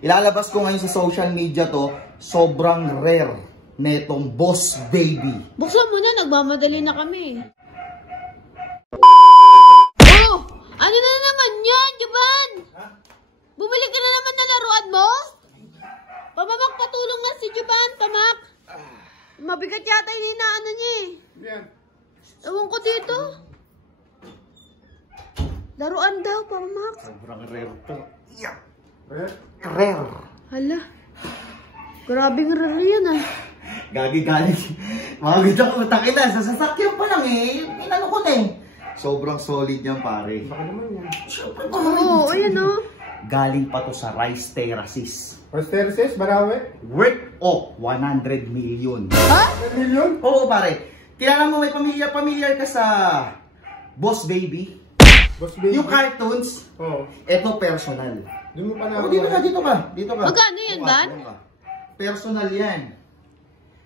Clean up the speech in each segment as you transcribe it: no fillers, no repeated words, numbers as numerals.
Ilalabas ko ngayon sa social media to, sobrang rare netong Boss Baby. Buksan mo na, nagmamadali na kami. Oh! Ano na naman yan, Juban? Bumili ka na naman na laruan mo? Pamamak, patulong nga si Juban, Pamak. Mabigat yata yung inaano niya eh. Yan. Ewan ko dito. Laruan daw, Pamak. Sobrang rare to. Yeah. Rare? Rare. Hala. Grabing rare yan ah. Gagi. Makaganda ko takin na. Sa sasakyan pa lang eh. Inano ko na eh. Sobrang solid yan pare. Baka naman yan. Siyempre Oo, ayan o. Galing pa to sa Rice Terraces. Osteresis, Barawe? Worth of 100 million. Ha? 1 million? Oo pare. Kilala mo may familiar ka sa Boss Baby? Boss Baby? Yung cartoons. Oo. Ito personal. Doon mo pa na. Dito ka. Magkano yan, Dan? Personal yan.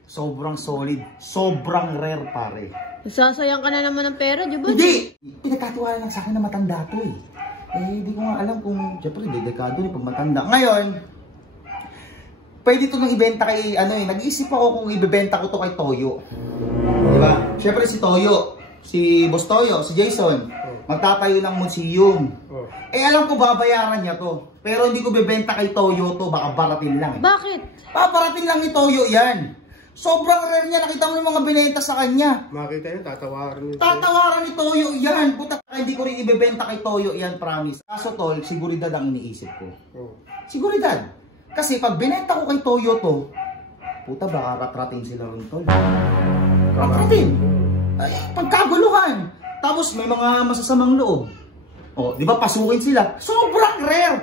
Sobrang solid. Sobrang rare pare. Sasayang ka na naman ng pera, Juban. Hindi! Pinagkatiwala lang sa akin na matanda to eh. Hindi ko nga alam kung, syempre, dedekado ni pag matanda. Ngayon, pwede ito nang ibenta kay, nag-iisip ako kung ibebenta ko to kay Toyo. Diba? Syempre si Toyo, si Boss Toyo, si Jason, magtatayo ng museum. Alam ko babayaran niya to. Pero hindi ko bebenta kay Toyo to, baka baratin lang eh. Bakit? Paparating lang ni Toyo yan. Sobrang rare niya, nakita mo yung mga binenta sa kanya. Makita yun, tatawaran yun. Tatawaran ni Toyo yan. Puta, hindi ko rin ibebenta kay Toyo yan, promise. Kaso tol, seguridad ang iniisip ko. Seguridad. Kasi pag binenta ko kay Toyo to, puta baka ratrating sila rin tol. Ratrating. Pagkaguluhan. Tapos may mga masasamang loob. O, di ba pasukin sila? Sobrang rare.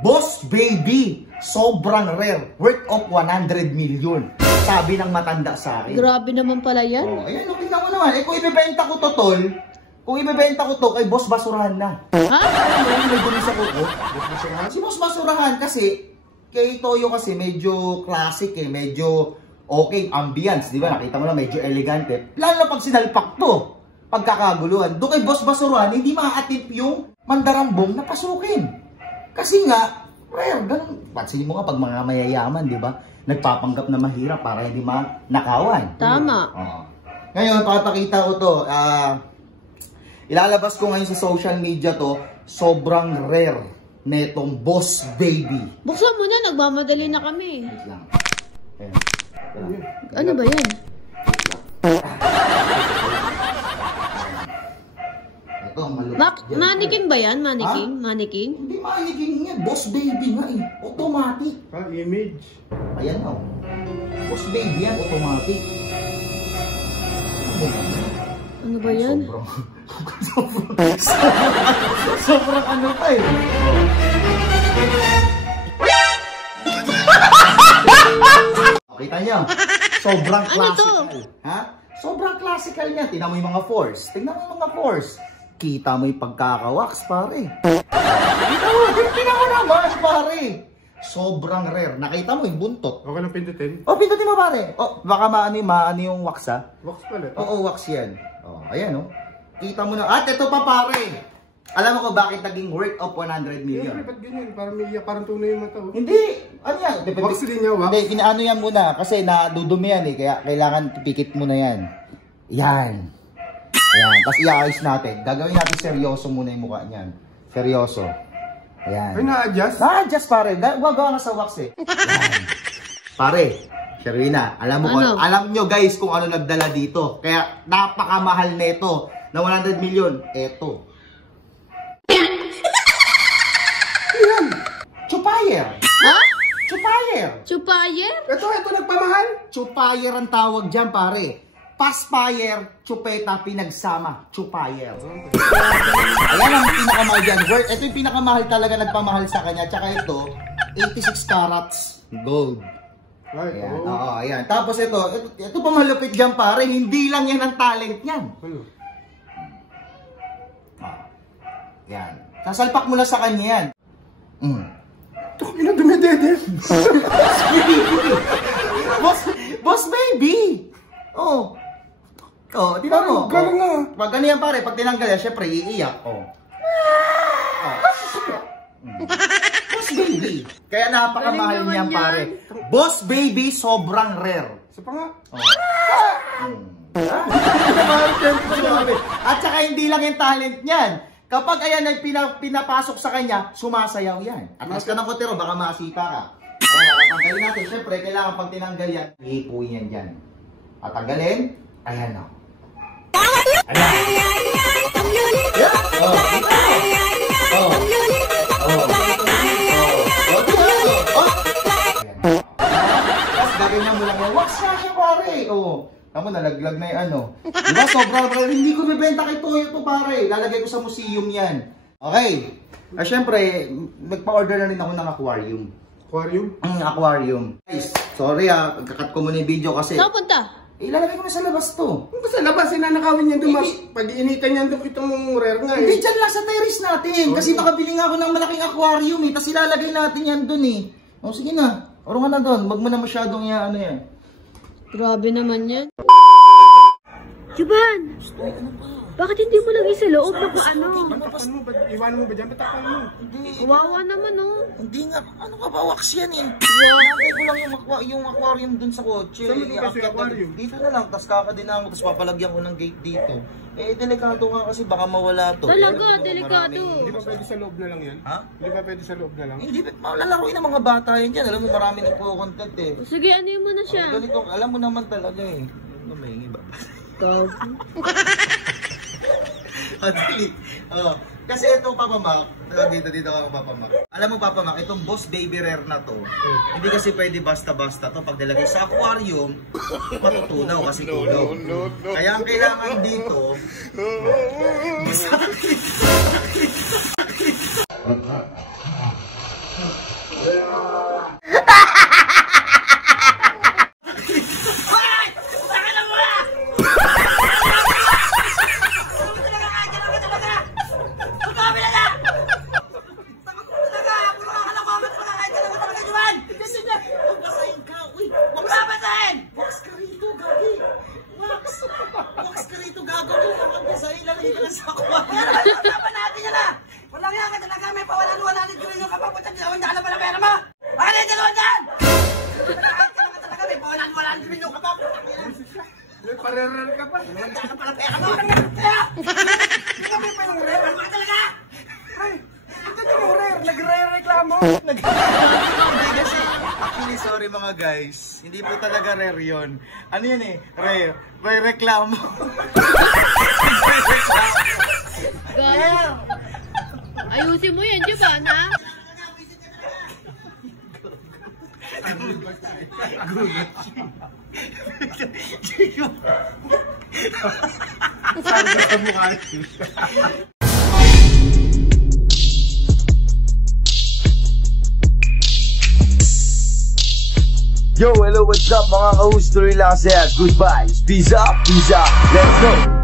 Boss Baby. Sobrang rare. Worth of 100 million. Sabi ng matanda sa akin. Grabe naman pala yan. Oh, ayan, tingnan mo naman. Kung ibebenta ko to, tol, kung ibebenta ko to, kay Boss Basurahan na. Ha? May dumi sa kuko. Si Boss Basurahan kasi, kay Toyo kasi medyo classic eh, medyo okay, ambience, di ba? Nakita mo na medyo elegante. Lalo na pag sinalpak to, pagkakaguluhan. Doon kay Boss Basurahan, hindi maaatip yung mandarambong na pasukin. Kasi nga, rare, ganun. Pansinin mo nga pag mga mayayaman, di ba? Nagpapanggap na mahirap para hindi nakawan. Tama. Ngayon, papakita ko to. Ilalabas ko ngayon sa social media to, sobrang rare netong Boss Baby. Buksan mo na, nagmamadali na kami. Wait lang. Ayan. Ano ba yan? Ito, malupit. Mannequin ba yan? Mannequin? Mannequin? Hindi mannequin yan. Boss Baby nga eh. Automatic. Image. Ayan o. Boss Baby yan, automatic. Ano ba yan? Sobrang ano pa eh. Kita nyo? Sobrang classical. Ha? Sobrang classical niya. Tingnan mo yung mga force. Tingnan mo yung mga force. Kita mo yung pagkakawax, pare. Tingnan mo naman, pare. Sobrang rare. Nakita mo yung buntot. Okay lang pindutin? Oh, pindutin mo, pare. Oh, baka maano yung wax, ha? Wax pala ito? Oo, wax yan. Oh, ayan, oh. Kita mo na. At ito pa, pare. Alam mo ko bakit naging worth of 100 million? Siyempre, ba't ganyan? Parang may parang tunay yung mata. Hindi. Ano yan? Wax din niya, wax? Hindi, inaano yan muna. Kasi nadudumi yan eh. Kaya kailangan pikit mo na yan. Yan. Ayan. Tapos i-ayos natin. Gagawin natin seryoso muna yung mukha niyan. Seryoso. Ayan. Ay, na-adjust? Na-adjust, pare. Gagawa nga sa wax eh. Yan. Pare. Sherwina, alam mo Ano? alam nyo guys kung ano nagdala dito. Kaya napakamahal nito na 100 million. Eto. Yan. Chupayer. Ha? Chupayer. Chupayer? Ito nagpamahal? Chupayer ang tawag dyan, pare. Paspire, chupeta, pinagsama. Chupayer. Ayan ang pinakamahal dyan. Ito yung pinakamahal talaga nagpamahal sa kanya. Tsaka ito, 86 carats gold. Ay, Ayan, oo. oo, ayan. Tapos ito pa malupit dyan, pare. Hindi lang yan ang talent niyan. Ano? Yan. Sasalpak mo na sa kanya yan. Ito, dumidede. Boss Baby! Oh. Oh, di ba mo? Galing nga. Pag ano yan, pare, pag tinanggal yan, syempre, iiyak. Oh. Boss Boss Baby. Kaya napakamahal Galing niyan, naman pare. Boss Baby, sobrang rare. Isa pa nga. At saka hindi lang yung talent niyan. Kapag ayan ay pinapasok sa kanya, sumasayaw yan. At mas ka ng kotero, baka masipa ka. Ayan, tatanggalin natin. Siyempre, kailangan pag tinanggal yan, iipuin yan dyan. At tanggalin, ayan o. Ayan. Yeah. Oh. Oh. Oh. Tapos gaganyan mo lang yan. Wax na siya, pare. Oh. Tama, nalaglag na yung ano. Diba, sobrang hindi ko bibenta kay Toyo to, pare. Lalagay ko sa museum yan. Okay. Siyempre, nagpa-order na rin ako ng aquarium. Aquarium? Aquarium. Guys, sorry kakat ko muna yung video kasi... Saan punta? Ilalagay ko na sa labas to. Ano ba sa labas? Sinanakawin yan dumas. Pag initan yan doon itong rare nga Hindi, dyan lang sa terrace natin. Kasi nakabili nga ako ng malaking aquarium eh. Tapos ilalagay natin yan dun eh. O sige na. Oro ka na dun. Wag mo na masyadong ano yan. Grabe naman yan. Juban! Bakit hindi mo lang isa loob na kung ano? Tapan mo, iwanan mo ba dyan? Tapan mo. Kawawa naman oh. Hindi nga. Ano ka ba? Wax yan eh. Nalagay ko lang yung aquarium dun sa kotse. Saan mo dun kasi aquarium? Dito na lang. Tapos kakadinaan ko. Tapos papalagyan ko ng gate dito. Eh, delikado nga kasi baka mawala to. Talaga, delikado. Hindi ba pwede sa loob na lang yan? Ha? Hindi ba pwede sa loob na lang? Hindi, malalaroin ng mga bata yan dyan. Alam mo, marami nagpo-content eh. Sige, ano yun mo na siya? Ganito, alam mo naman talaga eh. Ano may iba? Kasi ito, Papa Mac, dito ka, Papa Mac. Alam mo, Papa Mac, itong Boss Baby Rare na to, hindi kasi pwede basta-basta to. Pag nilagay sa aquarium, matutunaw kasi tunaw. Kaya ang kailangan dito, Parerar ka pa. Wala ka pala pera mo. Hindi ka may pang rare. Ano ka talaga? Ay, ito yung rare. Nagre-reklamo. Actually, sorry mga guys. Hindi po talaga rare yun. Ano yun eh? Rare. May reklamo. Guys, ayusin mo yan, Juban, ha? Sabi sa mukha. Yo, hello, what's up mga ka-host? Tuloy lang sa'yo. Goodbye. Peace up, let's go.